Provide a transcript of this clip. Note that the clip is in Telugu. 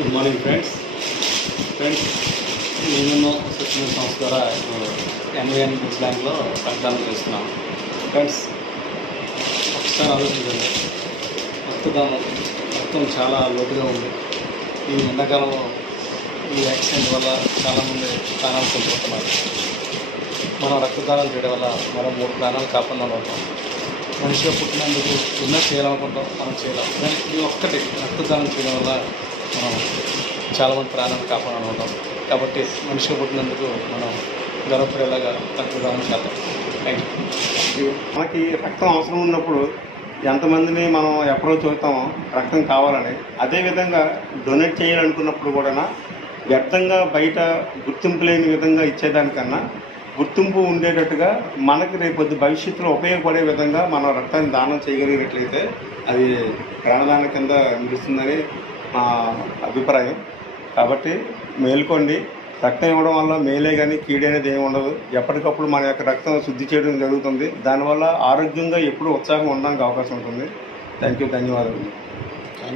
Good morning friends. నేను స్వచ్ఛంద సంస్థ ద్వారా ఎన్వైఎన్ బ్లడ్ బ్యాంక్లో రక్తదానం చేస్తున్నాను. ఫ్రెండ్స్, ఒకసారి ఆలోచించండి. రక్తం చాలా లోతుగా ఉంది. ఈ ఎండాకాలంలో ఈ యాక్సిడెంట్ వల్ల చాలామంది ప్రాణాలు కోల్పోతున్నారు. మనం రక్తదానం చేయడం వల్ల మనం 3 ప్రాణాలు కాపాడాలని ఉంటాం. మనిషిగా పుట్టినందుకు ఎన్నో చేయాలనుకుంటాం, మనం చేయలేం. కానీ ఇది ఒక్కటి రక్తదానం చేయడం వల్ల మనం చాలామంది ప్రాణాలు కాపాడాలనుకుంటాం. కాబట్టి మనిషిగా పుట్టినందుకు మనం గర్వపడేలాగా రక్తదానం చేద్దాం. Thank you. మనకి రక్తం అవసరం ఉన్నప్పుడు ఎంతమందిని మనం అప్రోచ్ అవుతామో రక్తం కావాలని, అదేవిధంగా డొనేట్ చేయాలనుకున్నప్పుడు కూడా వ్యర్థంగా బయట గుర్తింపు లేని విధంగా ఇచ్చేదానికన్నా గుర్తింపు ఉండేటట్టుగా మనకి రేపొద్దు భవిష్యత్తులో ఉపయోగపడే విధంగా మనం రక్తాన్ని దానం చేయగలిగినట్లయితే అది ప్రాణదానం కింద నిలుస్తుందని నా అభిప్రాయం. కాబట్టి మేల్కోండి. రక్తం ఇవ్వడం వల్ల మేలే కానీ కీడే అనేది ఏమి ఉండదు. ఎప్పటికప్పుడు మన యొక్క రక్తం శుద్ధి చేయడం జరుగుతుంది. దానివల్ల ఆరోగ్యంగా ఎప్పుడు ఉత్సాహం ఉండడానికి అవకాశం ఉంటుంది. Thank you. ధన్యవాదాలు.